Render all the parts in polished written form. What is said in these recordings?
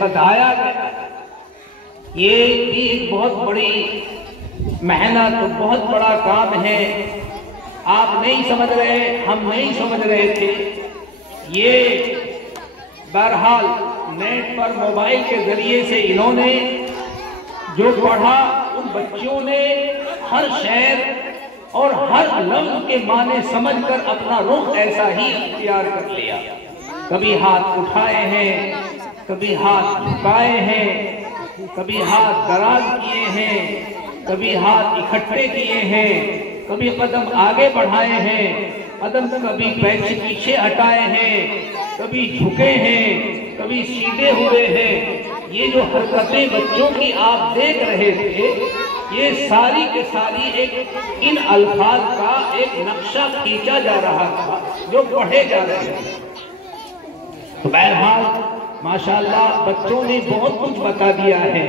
सजाया गया। ये भी एक बहुत बड़ी मेहनत, बहुत बड़ा काम है। आप नहीं समझ रहे, हम नहीं समझ रहे थे। ये बहरहाल नेट पर मोबाइल के जरिए से इन्होंने जो पढ़ा, उन बच्चों ने हर शेर और हर लफ्ज के माने समझकर अपना रुख ऐसा ही इख्तियार कर लिया। कभी हाथ उठाए हैं, कभी हाथ झुकाए हैं, कभी हाथ दराज किए हैं, कभी हाथ इकट्ठे किए हैं, कभी कदम आगे बढ़ाए हैं, कदम कभी पैर पीछे हटाए हैं, कभी झुके हैं, कभी सीधे हुए हैं। ये जो हरकतें बच्चों की आप देख रहे थे, ये सारी के सारी एक इन अल्फाज का एक नक्शा खींचा जा रहा था जो पढ़े जा रहे थे। तो बहरहाल माशाअल्लाह बच्चों ने बहुत कुछ बता दिया है।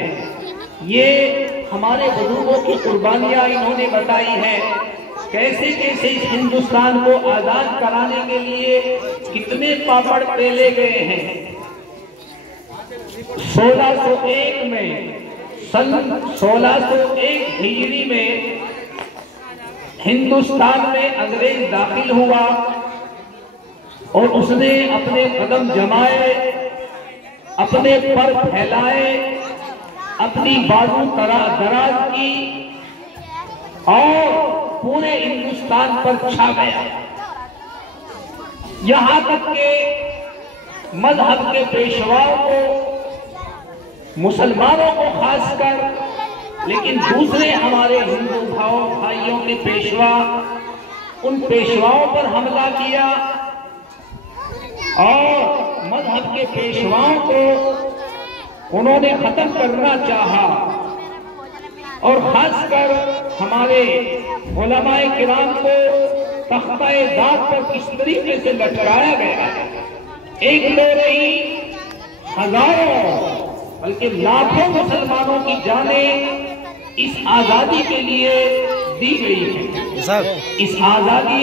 ये हमारे बुजुर्गों की कुर्बानियां इन्होंने बताई है, कैसे कैसे इस हिंदुस्तान को आजाद कराने के लिए कितने पापड़ पेले गए हैं। 1601 में, सन 1601 हिजरी में हिंदुस्तान में अंग्रेज दाखिल हुआ और उसने अपने कदम जमाए, अपने पर फैलाए, अपनी बाजू दराज की और पूरे हिंदुस्तान पर छा गया। यहां तक के मजहब के पेशवाओं को, मुसलमानों को खासकर, लेकिन दूसरे हमारे हिंदू भाइयों के पेशवा, उन पेशवाओं पर हमला किया और मजहब के पेशवाओं को उन्होंने खत्म करना चाहा। और खासकर हमारे उलमाए किराम को तख्ताए दाद पर किस तरीके से लटकाया गया। एक दो नहीं, हजारों बल्कि लाखों मुसलमानों की जानें इस आजादी के लिए दी गई है। इस आजादी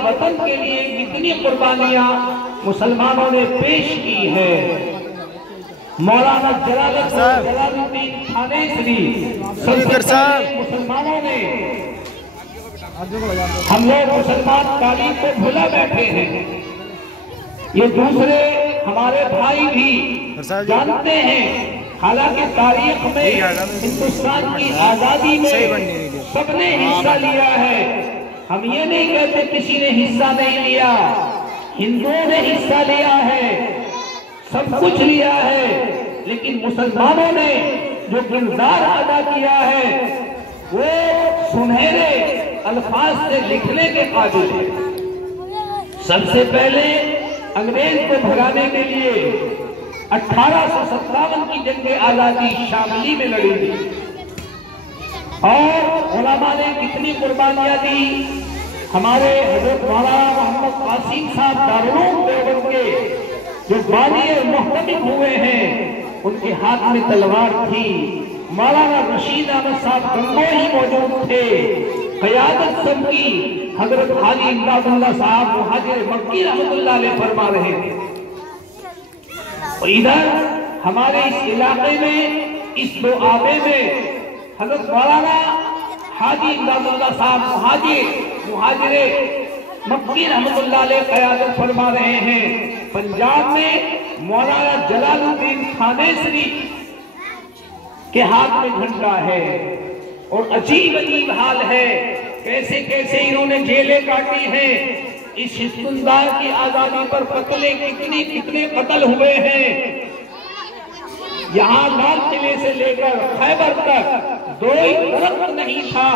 वतन के लिए कितनी कुर्बानियां मुसलमानों ने पेश की है। मौलाना जलालुद्दीन थानेसरी मुसलमानों ने, हम लोग मुसलमान तारीख को भुला बैठे हैं। ये दूसरे हमारे भाई भी जानते हैं, हालांकि तारीख में हिंदुस्तान की आजादी में सबने हिस्सा लिया है। हम ये नहीं कहते किसी ने हिस्सा नहीं लिया, हिंदुओं ने हिस्सा लिया है, सब कुछ लिया है, लेकिन मुसलमानों ने जो किरदार अदा किया है वो सुनहरे अल्फाज से लिखने के काबिल है। सबसे पहले अंग्रेज को भगाने के लिए 1857 की जंग आजादी शामली में लड़ी थी और उलमा ने कितनी कुर्बानियां दी। हमारे हजरत मौलाना मोहम्मद कासिम साहब दारुल देवबंद के जो बानी मुहतमिम हुए हैं, उनके हाथ में तलवार थी। मौलाना रशीद अहमद साहब गंगोही मौजूद थे। क़यादत सब की हजरत हाजी इमदादुल्लाह साहब मुहाजिर मक्की रहमतुल्लाह अलैह फरमा रहे थे। और इधर हमारे इस इलाके में, इस दो आबे में हजरत मौलाना हाजी इमदादुल्लाह साहब मुहाजिर मक्की रहमतुल्लाह अलैह क़यादत फरमा रहे हैं। पंजाब में मौलाना जलालुद्दीन थानेसरी के हाथ में झंडा है। और अजीब अजीब हाल है, कैसे कैसे इन्होंने जेलें काटी हैं। इस हिंदुस्तान की आजादी पर कत्ले कितने कत्ल हुए हैं। यहाँ लाल किले से लेकर खैबर तक दो ही दरख्त नहीं था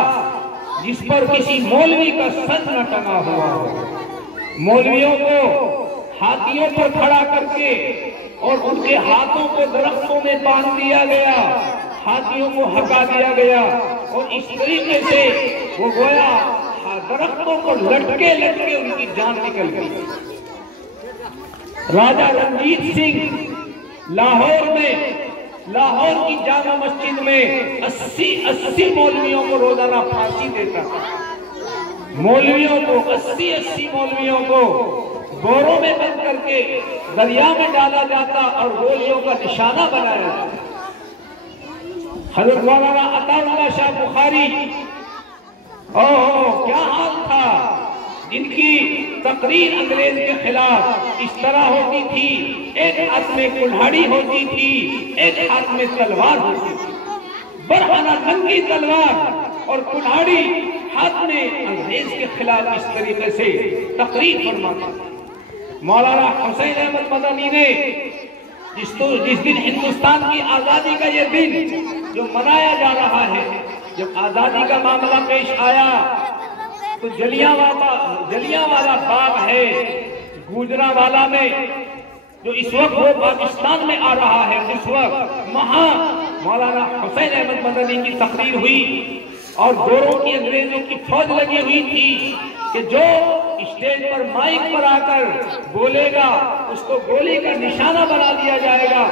जिस पर किसी मौलवी का सर न टंगा हुआ हो। मौलवियों को हाथियों पर खड़ा करके और उनके हाथों को दरख्तों में बांध दिया गया, हाथियों को हटा दिया गया और इस तरीके से वो गोया दरख्तों को लटके लटके उनकी जान निकल गई। राजा रणजीत सिंह लाहौर की जामा मस्जिद में 80 मौलवियों को रोजाना फांसी देता था। मौलवियों को 80 मौलवियों को गोरों में बंद करके दरिया में डाला जाता और गोलियों का निशाना बनाया जाता। हज़रत मौलाना अताउल्लाह शाह बुखारी, ओह क्या हाल था, जिनकी तकरीर अंग्रेज के खिलाफ इस तरह होती थी, एक हाथ में कुल्हाड़ी होती थी, एक हाथ में तलवार होती थी, बरहाना नंगी तलवार और कुल्हाड़ी हाथ में, अंग्रेज के खिलाफ इस तरीके से तकरीर फरमाते। मौलाना हुसैन अहमद मदनी ने जिस दिन हिंदुस्तान की आजादी का ये दिन जो मनाया जा रहा है, जब आजादी का मामला पेश आया तो जलियांवाला बाग है गुजरांवाला में, जो इस वक्त वो पाकिस्तान में आ रहा है, उस वक्त वहां मौलाना हुसैन अहमद मदनी की तकरीर हुई और गोरों की अंग्रेजों की फौज लगी हुई थी कि जो स्टेज पर माइक पर आकर बोलेगा उसको गोली का निशाना बना दिया जाएगा।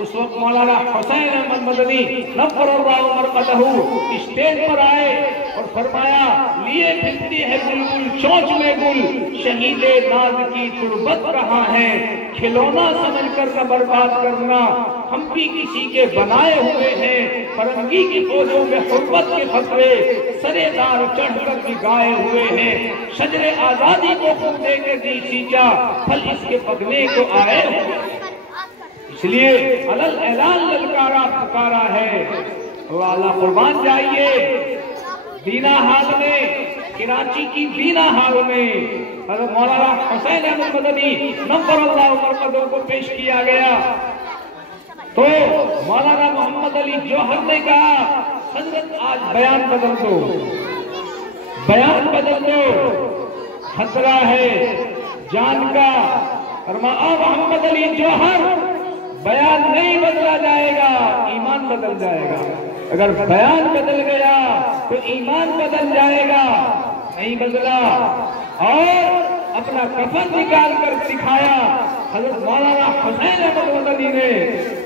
उस वक्त मौलाना हुसैन अहमद मदनी नफ़्फ़रल्लाहु मरक़दहू स्टेज पर आए और फरमाया, लिए फिरती है बुलबुल चोंच में गुल, शहीदे नाज की तुरबत कहाँ है, खिलौना समझकर न बर्बाद करना, हम भी किसी के बनाए हुए हैं, फरंगी की फौजों में हुर्मत के फतवे सरेदार चढ़कर भी गाए हुए हैं, शजरे आजादी को खून दे के दी सींचा, फल इसके पकने को आए। इसलिए अलल ऐलान ललकारा पुकारा है। अल्लाह कुर्बान जाइए दीना हाल में, कराची की दीना हाल में हज़रत मौलाना हुसैन अहमद मदनी नफ़्फ़रल्लाहु मरक़दहू को पेश किया गया तो मौलाना मोहम्मद अली जौहर ने कहा, हजरत आज बयान बदल दो, बयान बदल दो, खतरा है जान का। और मोहम्मद अली जौहर, बयान नहीं बदला जाएगा, ईमान बदल जाएगा। अगर बयान बदल गया तो ईमान बदल जाएगा। नहीं बदला और अपना कफन निकाल कर दिखाया हज़रत मौलाना हुसैन अहमद मदनी ने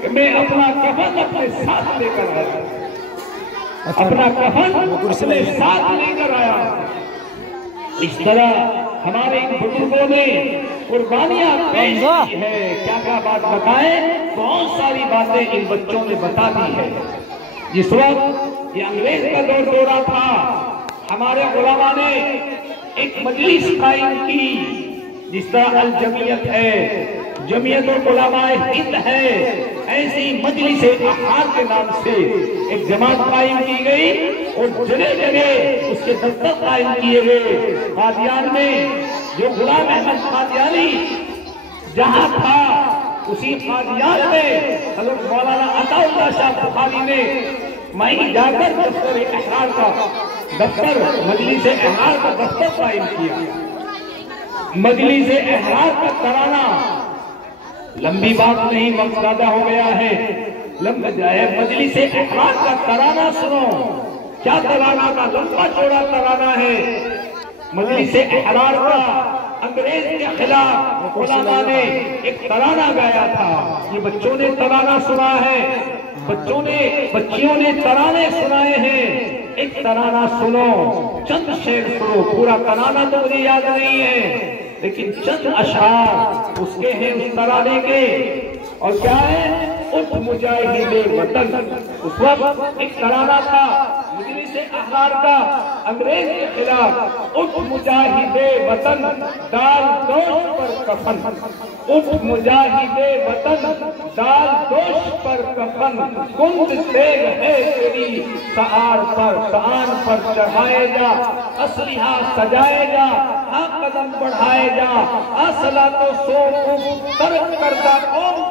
कि मैं अपना कफन अपने साथ लेकर आया, अपना कफन अपने साथ लेकर आया। इस तरह हमारे इन बुजुर्गों ने कुर्बानियां पेश की है। क्या क्या बात बताएं, बहुत सारी बातें इन बच्चों ने बता दी है। जिस वक्त ये अंग्रेज का दौर हो रहा था, हमारे उलमा ने एक मजलिस कायम की, जिस तरह अल जमीयत है, जमीयतुल उलमाए हिंद है, ऐसी मजलिस अहार के नाम से एक जमात कायम की गई और जगह जगह उसके दफ्तर कायम किए गए। कादियान में जो गुलाम अहमद कादियानी जहां था, उसी कादियान में हज़रत मौलाना अताउल्लाह शाह बुखारी ने वहीं जाकर दफ्तर अहरार का दफ्तर, मजलिस अहरार का दफ्तर कायम किया। मजलिस अहरार का तराना, लंबी बात नहीं, वक्त ज्यादा हो गया है, लंबा जाए। मजलिस अहरार का तराना सुनो, क्या तराना का लंबा चौड़ा तराना है। मजलिस अहरार का अंग्रेज के खिलाफ उलमा ने एक तराना गाया था। ये बच्चों ने तराना सुना है, बच्चियों ने तराने सुनाए हैं। एक तराना सुनो, चंद शेर सुनो, पूरा तराना तो मुझे याद नहीं है, लेकिन चंद अशआर उसके हैं उस तराने के। और क्या है, उठ मुजाहिदे वतन। उस वक्त एक तराना था मजलिस अहरार का अंग्रेज के खिलाफ, उठ मुजाहिदे वतन डाल दोष पर कफन, उठ मुजाहिदे वतन डाल दोष पर कफन, कुंद तेग है तेरी सआर पर चढ़ाएगा, असलिहा सजाएगा, हाँ कदम बढ़ाएगा, असला तो सो तर्क करदा कौम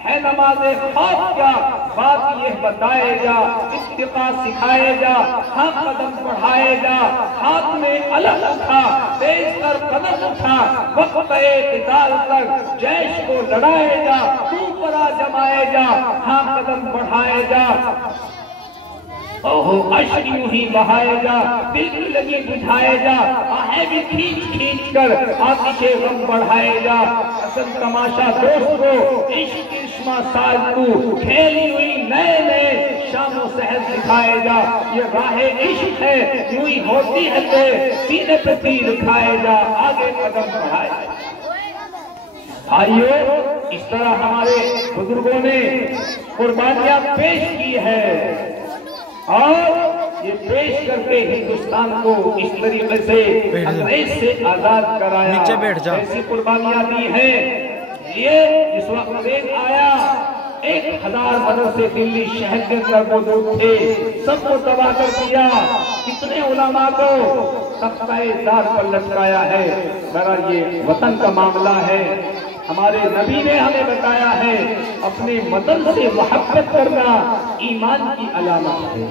है नमाज़े खौफ क्या, बात ये बताएगा, इत्तिक़ा सिखाएगा, हाँ कदम बढ़ाएगा, हाथ में अलग उठा, तेज कर कदम उठा, वक़्त-ए-क़िताल तक जैश को लड़ाएगा, तू परा जमाएगा, हाँ कदम बढ़ाएगा। ओहो अश्क यूं ही बहाएगा, दिल की लगी बुझाएगा, आहें भी खींच खींच कर आतिशे गम बढ़ाएगा। असल तमाशा दोस्त को इश्क इश्मा साज को खेली हुई नए नए शामो सहर दिखाएगा। ये राहे इश्क है, यूं ही होती है ते सीने पे तीर खाएगा, आगे कदम बढ़ाएगा। भाइयों, इस तरह हमारे बुजुर्गों ने कुर्बानियां पेश की है और ये पेश करके हिंदुस्तान को इस तरीके से अंग्रेज से आजाद कराया। नीचे बैठ जा। ऐसी कुर्बानियां दी है। ये जिस वक्त अंग्रेज आया 1000 बरस से दिल्ली शहर के अंदर मौजूद थे, सबको तबाह कर दिया। कितने उलमा को तख्ता-ए-दार पर लटकाया है। बहरहाल ये वतन का मामला है। हमारे नबी ने हमें बताया है अपने वतन से मोहब्बत करना ईमान की अलामत है,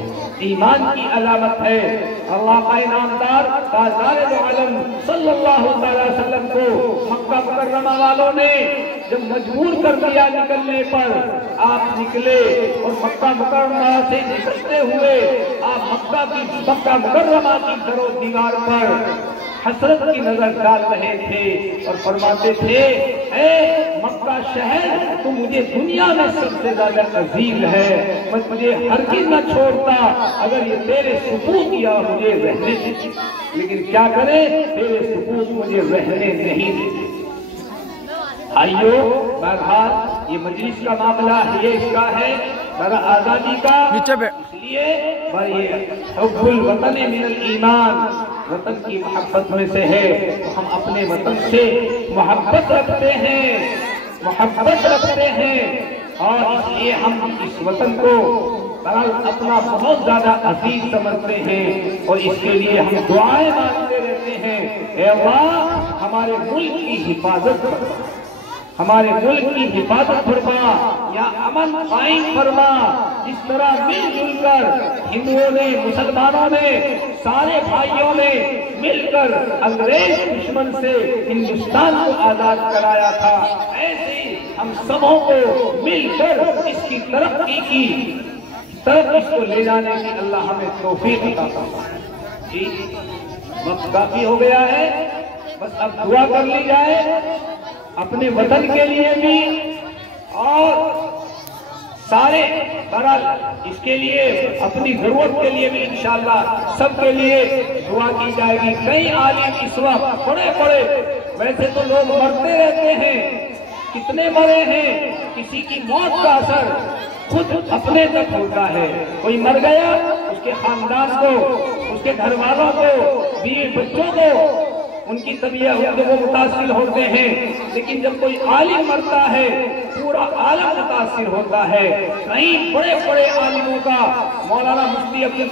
ईमान की अलामत है। अल्लाह का इनामदार ताज़दार दो आलम सल्लल्लाहु अलैहि वसल्लम को मक्का मुकर्रमा वालों ने जब मजबूर कर दिया निकलने पर, आप निकले और मक्का मुकर्रमा से निकलते हुए आप मक्का मुकर्रमा की दरो दीवार पर हसरत की नजर डाल रहे थे और फरमाते थे, ए मक्का शहर, तू मुझे दुनिया में सबसे ज्यादा अजीज है, मुझे हर चीज न छोड़ता अगर ये तेरे सुकून या मुझे रहने दे। लेकिन क्या करे, तेरे सुकून मुझे रहने नहीं देते। आइयो, बहरहाल ये मजलिस का मामला है, ये इसका है बड़ा आजादी का, इसलिए हुब्बुल वतन मिनल ईमान, वतन की मोहब्बत में से है। तो हम अपने वतन से मोहब्बत रखते हैं, मोहब्बत रखते हैं और इसलिए हम इस वतन को अपना बहुत ज्यादा अजीज समझते हैं और इसके लिए हम दुआएं मांगते रहते हैं, ऐ अल्लाह हमारे मुल्क की हिफाजत कर, हमारे मुल्क की हिफाजत फरमा या अमन कायम फरमा। जिस तरह मिलजुल कर हिंदुओं ने, मुसलमानों ने, सारे भाइयों ने मिलकर अंग्रेज दुश्मन से हिंदुस्तान को आजाद कराया था, ऐसे ही हम सबों को मिलकर इसकी तरक्की की तरफ इसको ले जाने की अल्लाह हमें तौफीक अता फरमाए। जी, वक्त काफी हो गया है, बस अब दुआ कर ली जाए अपने वतन के लिए भी और सारे बहरहाल इसके लिए अपनी जरूरत के लिए भी इंशाअल्लाह सबके लिए दुआ की जाएगी। कई आलिम इस वक्त बड़े वैसे तो लोग मरते रहते हैं, कितने मरे हैं, किसी की मौत का असर खुद अपने तक होता है। कोई मर गया, उसके खानदान को, उसके घर वालों को, बीवी बच्चों को उनकी तबीयत वो मुतासिर होते हैं, लेकिन जब कोई आलिम मरता है पूरा आलम मुतासिर होता है। कई बड़े आलिमों का, मौलाना मुफ्ती अब्दुल